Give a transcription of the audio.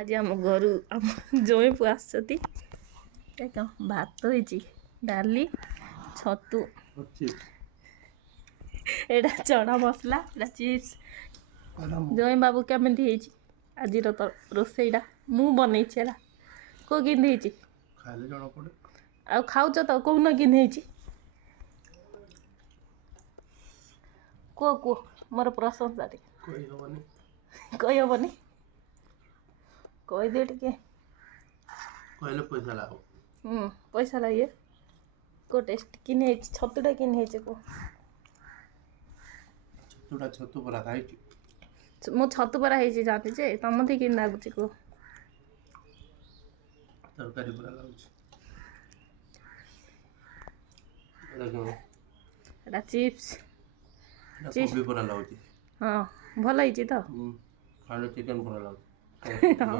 आज आम घर आम जमी पु आसती भात होती डाली छतु एटा चना मसला एटा चिप्स जमी बाबू केमी आज तो रोसईटा मु बनई को कि आ खाऊच तो कौन कि कह मोर प्रशंसा कही हेनी कहीदे टे पैसा लगे को टेस्ट कि छतुटा कि मु छतु परा है जाती जे तमती कि लगुच को तरकारी पूरा लाଗୁଛି एटा चिप्स चिप्स भी पूरा लाଗୁଛି हां भल होई तो खाली चिकन पूरा लाଗୁଛି